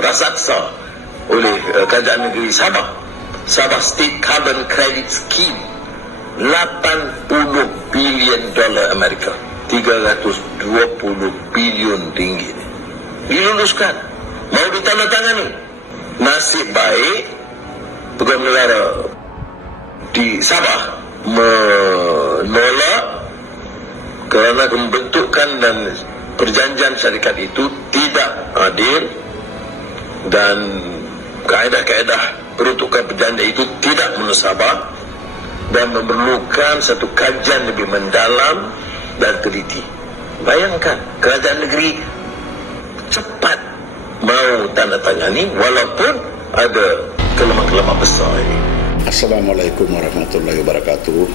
raksasa oleh kerajaan negeri Sabah, Sabah State Carbon Credit Scheme, 80 bilion dolar Amerika, 320 bilion ringgit diluluskan, mau ditandatangani. Nasib baik Pegawai Negara di Sabah menolak kerana pembentukan dan perjanjian syarikat itu tidak adil dan kaedah-kaedah peruntukan perjanjian itu tidak munasabah dan memerlukan satu kajian lebih mendalam dan teliti. Bayangkan, kerajaan negeri cepat mau tanda tangani walaupun ada kelemahan-kelemahan besar ini. Assalamualaikum warahmatullahi wabarakatuh.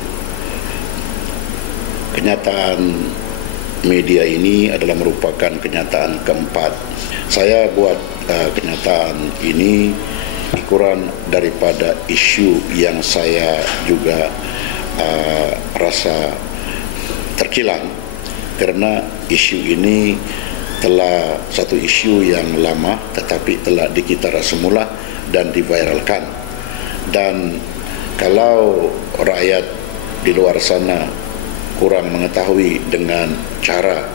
Kenyataan media ini adalah merupakan kenyataan keempat. Saya buat kenyataan ini kurang daripada isu yang saya juga rasa terkilan, karena isu ini telah satu isu yang lama tetapi telah dikitara semula dan diviralkan. Dan kalau rakyat di luar sana kurang mengetahui dengan cara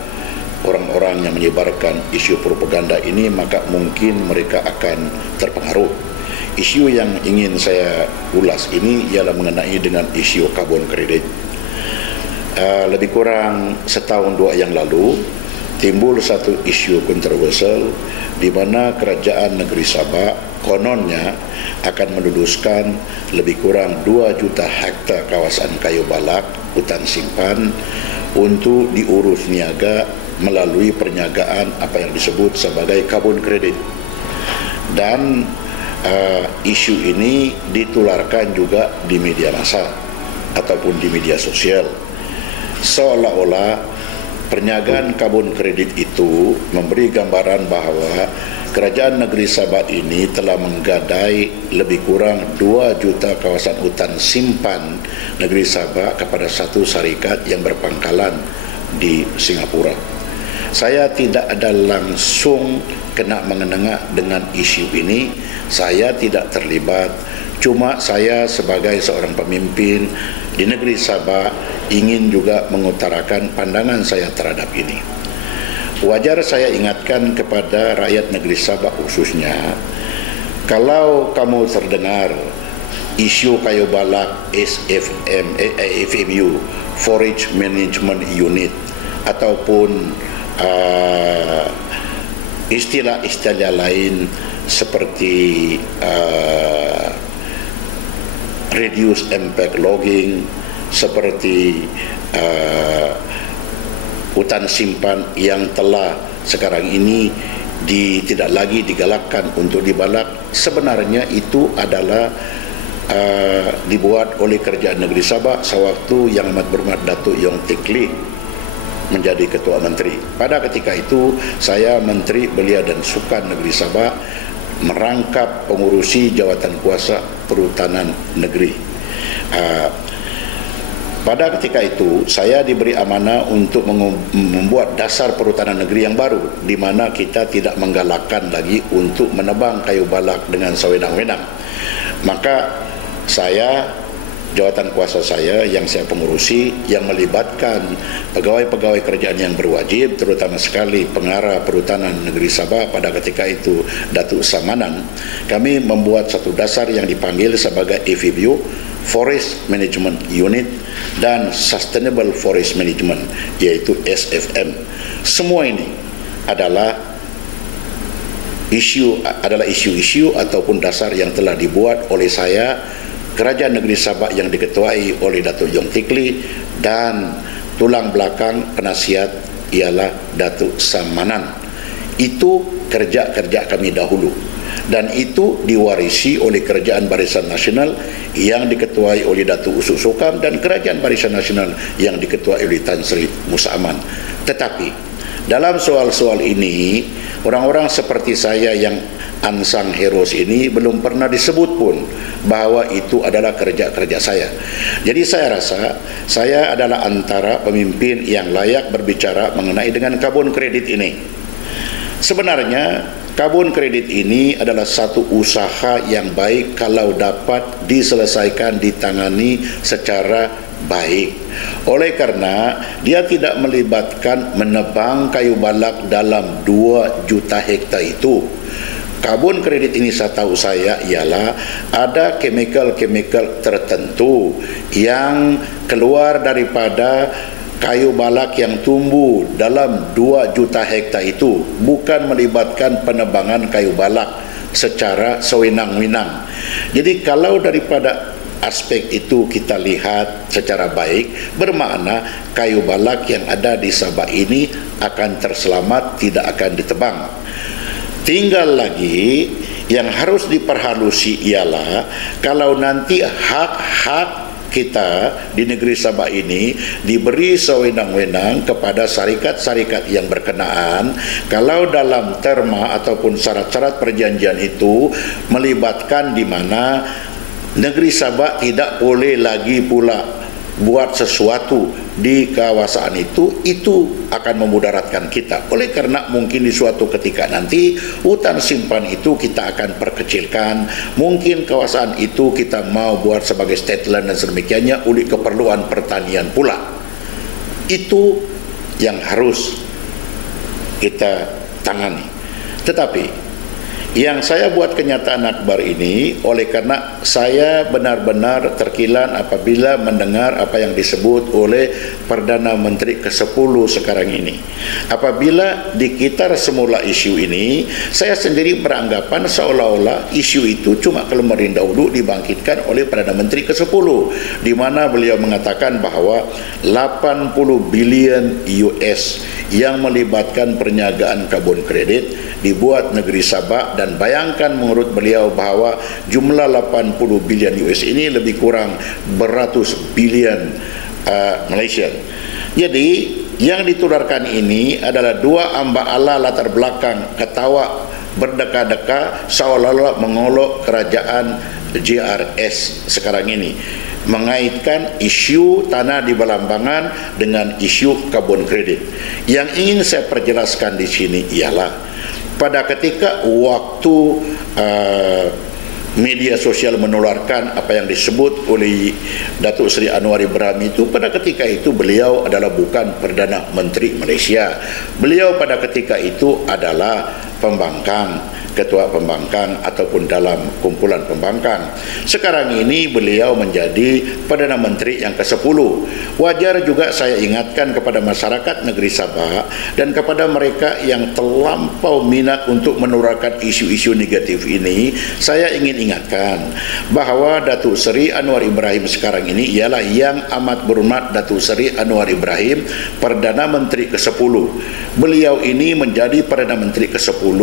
orang-orang yang menyebarkan isu propaganda ini, maka mungkin mereka akan terpengaruh. Isu yang ingin saya ulas ini ialah mengenai dengan isu karbon kredit. Lebih kurang setahun dua yang lalu timbul satu isu kontroversial di mana kerajaan negeri Sabah kononnya akan meluluskan lebih kurang 2 juta hektar kawasan kayu balak hutan simpan untuk diurus niaga melalui perniagaan apa yang disebut sebagai karbon kredit. Dan isu ini ditularkan juga di media massa ataupun di media sosial, seolah-olah perniagaan karbon kredit itu memberi gambaran bahawa kerajaan negeri Sabah ini telah menggadai lebih kurang 2 juta kawasan hutan simpan negeri Sabah kepada satu syarikat yang berpangkalan di Singapura. Saya tidak ada langsung kena mengenanga dengan isu ini, saya tidak terlibat, cuma saya sebagai seorang pemimpin di negeri Sabah ingin juga mengutarakan pandangan saya terhadap ini. Wajar saya ingatkan kepada rakyat negeri Sabah khususnya, kalau kamu terdengar isu kayu balak FMU, Forage Management Unit, ataupun istilah-istilah lain seperti reduce impact logging, seperti hutan simpan yang telah sekarang ini tidak lagi digalakkan untuk dibalak, sebenarnya itu adalah dibuat oleh kerajaan negeri Sabah sewaktu Yang Amat Berhormat Datuk Yong Teck Lee menjadi Ketua Menteri. Pada ketika itu saya Menteri Belia dan Sukan Negeri Sabah merangkap pengurusi jawatan kuasa perhutanan negeri. Pada ketika itu saya diberi amanah untuk membuat dasar perhutanan negeri yang baru, di mana kita tidak menggalakkan lagi untuk menebang kayu balak dengan sewenang-wenang. Maka saya, jawatan kuasa saya yang saya pengurusi, yang melibatkan pegawai-pegawai kerajaan yang berwajib, terutama sekali pengarah perhutanan negeri Sabah pada ketika itu Datuk Samanan, kami membuat satu dasar yang dipanggil sebagai FMU, Forest Management Unit, dan Sustainable Forest Management, yaitu SFM. Semua ini adalah isu-isu ataupun dasar yang telah dibuat oleh saya, kerajaan negeri Sabah yang diketuai oleh Datuk Yong Teck Lee, dan tulang belakang penasihat ialah Datuk Samanan. Itu kerja-kerja kami dahulu, dan itu diwarisi oleh Kerajaan Barisan Nasional yang diketuai oleh Datuk Usop Sokam dan Kerajaan Barisan Nasional yang diketuai oleh Tan Sri Musa Aman. Tetapi dalam soal-soal ini, orang-orang seperti saya yang unsung heroes ini belum pernah disebut pun bahawa itu adalah kerja-kerja saya. Jadi saya rasa saya adalah antara pemimpin yang layak berbicara mengenai dengan karbon kredit ini. Sebenarnya Karbon kredit ini adalah satu usaha yang baik kalau dapat diselesaikan, ditangani secara baik. Oleh karena dia tidak melibatkan menebang kayu balak dalam 2 juta hektar itu. Karbon kredit ini setahu saya ialah ada chemical tertentu yang keluar daripada kayu balak yang tumbuh dalam 2 juta hektar itu, bukan melibatkan penebangan kayu balak secara sewenang-wenang. Jadi kalau daripada aspek itu kita lihat secara baik, bermakna kayu balak yang ada di Sabah ini akan terselamat, tidak akan ditebang. Tinggal lagi yang harus diperhalusi ialah kalau nanti hak-hak kita di negeri Sabah ini diberi sewenang-wenang kepada syarikat-syarikat yang berkenaan, kalau dalam terma ataupun syarat-syarat perjanjian itu melibatkan di mana negeri Sabah tidak boleh lagi pula buat sesuatu di kawasan itu akan memudaratkan kita. Oleh karena mungkin di suatu ketika nanti hutan simpan itu kita akan perkecilkan, mungkin kawasan itu kita mau buat sebagai state land dan sedemikiannya oleh keperluan pertanian pula. Itu yang harus kita tangani. Tetapi yang saya buat kenyataan akbar ini oleh karena saya benar-benar terkilan apabila mendengar apa yang disebut oleh Perdana Menteri ke-10 sekarang ini. Apabila dikitar semula isu ini, saya sendiri beranggapan seolah-olah isu itu cuma kemarin dahulu dibangkitkan oleh Perdana Menteri ke-10, di mana beliau mengatakan bahwa 80 bilion US yang melibatkan perniagaan karbon kredit dibuat negeri Sabah, dan bayangkan menurut beliau bahwa jumlah 80 bilion US ini lebih kurang beratus bilion Malaysia. Jadi yang ditularkan ini adalah dua amba Allah latar belakang ketawa berdeka-deka seolah-olah mengolok kerajaan JRS sekarang ini, mengaitkan isu tanah di Balambangan dengan isu karbon kredit. Yang ingin saya perjelaskan di sini ialah pada ketika waktu media sosial menularkan apa yang disebut oleh Datuk Seri Anwar Ibrahim itu, pada ketika itu beliau adalah bukan Perdana Menteri Malaysia. Beliau pada ketika itu adalah pembangkang, ketua pembangkang ataupun dalam kumpulan pembangkang. Sekarang ini beliau menjadi Perdana Menteri yang ke-10. Wajar juga saya ingatkan kepada masyarakat negeri Sabah dan kepada mereka yang terlampau minat untuk menurunkan isu-isu negatif ini, saya ingin ingatkan bahwa Datuk Seri Anwar Ibrahim sekarang ini ialah yang amat berhormat Datuk Seri Anwar Ibrahim, Perdana Menteri ke-10. Beliau ini menjadi Perdana Menteri ke-10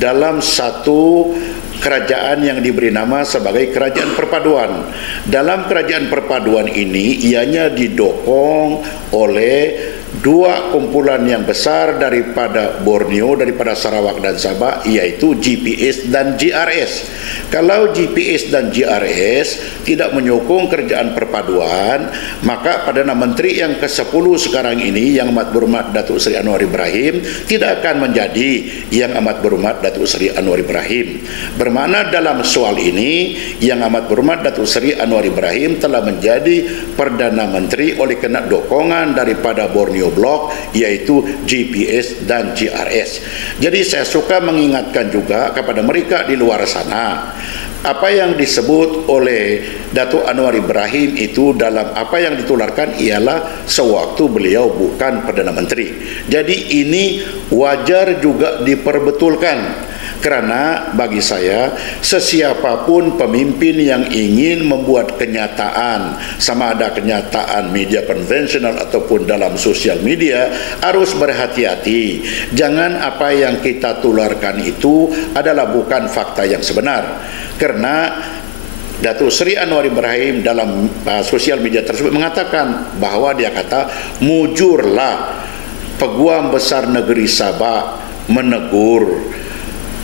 dalam satu kerajaan yang diberi nama sebagai Kerajaan Perpaduan. Dalam Kerajaan Perpaduan ini ianya didukung oleh dua kumpulan yang besar daripada Borneo, daripada Sarawak dan Sabah, iaitu GPS dan GRS. Kalau GPS dan GRS tidak menyokong kerajaan perpaduan, maka Perdana Menteri yang ke-10 sekarang ini yang amat berhormat Datuk Seri Anwar Ibrahim tidak akan menjadi yang amat berhormat Datuk Seri Anwar Ibrahim. Bermakna dalam soal ini yang amat berhormat Datuk Seri Anwar Ibrahim telah menjadi Perdana Menteri oleh kena dokongan daripada Borneo Bloc, yaitu GPS dan GRS. Jadi saya suka mengingatkan juga kepada mereka di luar sana, apa yang disebut oleh Datuk Anwar Ibrahim itu dalam apa yang ditularkan ialah sewaktu beliau bukan Perdana Menteri. Jadi ini wajar juga diperbetulkan. Kerana bagi saya, sesiapapun pemimpin yang ingin membuat kenyataan, sama ada kenyataan media konvensional ataupun dalam sosial media, harus berhati-hati. Jangan apa yang kita tularkan itu adalah bukan fakta yang sebenar. Kerana Datuk Seri Anwar Ibrahim dalam sosial media tersebut mengatakan bahawa dia kata, mujurlah Peguam Besar Negeri Sabah menegur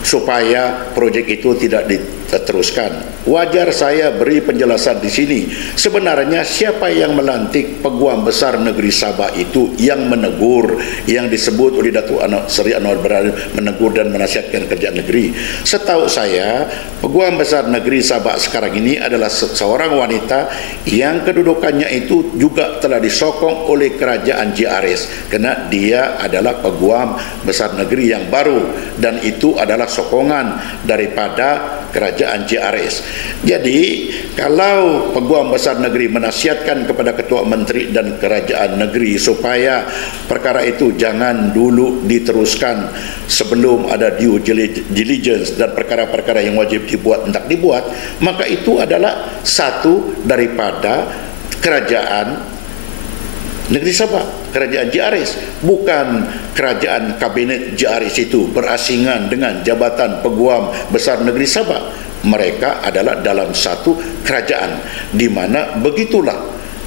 supaya projek itu tidak diteruskan. Wajar saya beri penjelasan di sini. Sebenarnya siapa yang melantik Peguam Besar Negeri Sabah itu yang menegur, yang disebut oleh Datuk Seri Anwar Ibrahim menegur dan menasihatkan kerajaan negeri? Setahu saya, Peguam Besar Negeri Sabah sekarang ini adalah seorang wanita yang kedudukannya itu juga telah disokong oleh kerajaan JRS, kerana dia adalah Peguam Besar Negeri yang baru dan itu adalah sokongan daripada kerajaan JRS. Jadi kalau Peguam Besar Negeri menasihatkan kepada Ketua Menteri dan kerajaan negeri supaya perkara itu jangan dulu diteruskan sebelum ada due diligence dan perkara-perkara yang wajib dibuat hendak dibuat, maka itu adalah satu daripada kerajaan Negeri Sabah, kerajaan JRS, bukan kerajaan kabinet JRS itu berasingan dengan jabatan Peguam Besar Negeri Sabah. Mereka adalah dalam satu kerajaan di mana begitulah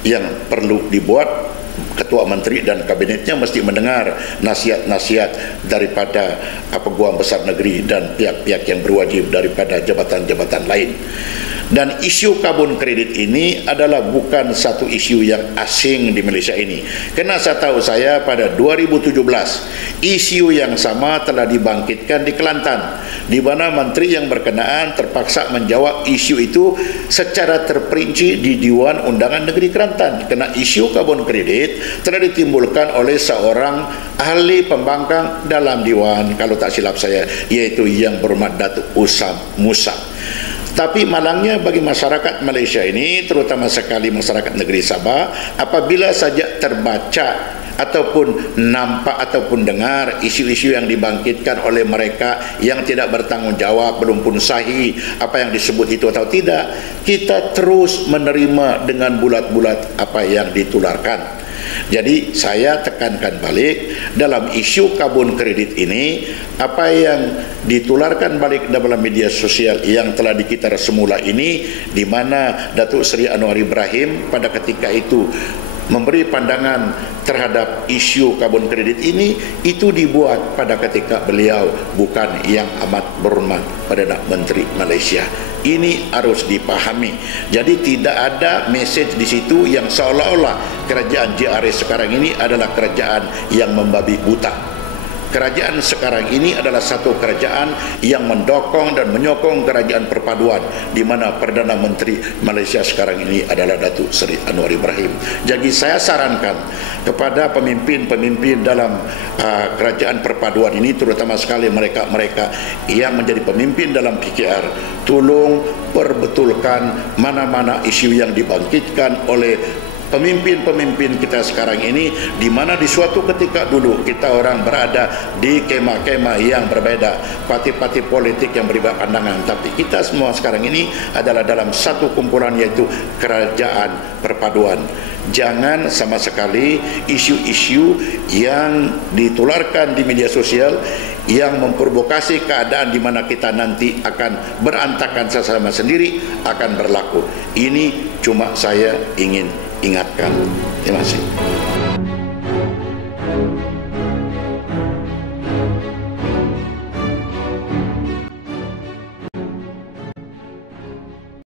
yang perlu dibuat. Ketua Menteri dan kabinetnya mesti mendengar nasihat-nasihat daripada Peguam Besar Negeri dan pihak-pihak yang berwajib daripada jabatan-jabatan lain. Dan isu karbon kredit ini adalah bukan satu isu yang asing di Malaysia ini. Kerana saya tahu saya pada 2017, isu yang sama telah dibangkitkan di Kelantan, di mana menteri yang berkenaan terpaksa menjawab isu itu secara terperinci di Dewan Undangan Negeri Kelantan. Kerana isu karbon kredit telah ditimbulkan oleh seorang ahli pembangkang dalam Dewan, kalau tak silap saya, iaitu Yang Berhormat Datuk Usam Musa. Tapi malangnya bagi masyarakat Malaysia ini, terutama sekali masyarakat negeri Sabah, apabila saja terbaca ataupun nampak ataupun dengar isu-isu yang dibangkitkan oleh mereka yang tidak bertanggungjawab, belum pun sahih apa yang disebut itu atau tidak, kita terus menerima dengan bulat-bulat apa yang ditularkan. Jadi saya tekankan balik dalam isu karbon kredit ini, apa yang ditularkan balik dalam media sosial yang telah dikitar semula ini, di mana Datuk Seri Anwar Ibrahim pada ketika itu memberi pandangan terhadap isu karbon kredit ini, itu dibuat pada ketika beliau bukan yang amat berhormat Perdana Menteri Malaysia. Ini harus dipahami. Jadi tidak ada mesej di situ yang seolah-olah kerajaan JRS sekarang ini adalah kerajaan yang membabi buta. Kerajaan sekarang ini adalah satu kerajaan yang mendokong dan menyokong kerajaan perpaduan, di mana Perdana Menteri Malaysia sekarang ini adalah Datuk Seri Anwar Ibrahim. Jadi saya sarankan kepada pemimpin-pemimpin dalam kerajaan perpaduan ini, terutama sekali mereka-mereka yang menjadi pemimpin dalam PKR, tolong perbetulkan mana-mana isu yang dibangkitkan oleh pemimpin-pemimpin kita sekarang ini, di mana di suatu ketika dulu kita orang berada di kemah-kemah yang berbeda, parti-parti politik yang berbeda pandangan, tapi kita semua sekarang ini adalah dalam satu kumpulan, yaitu kerajaan perpaduan. Jangan sama sekali isu-isu yang ditularkan di media sosial yang memprovokasi keadaan di mana kita nanti akan berantakan sesama sendiri akan berlaku. Ini cuma saya ingin ingatkan. Terima kasih.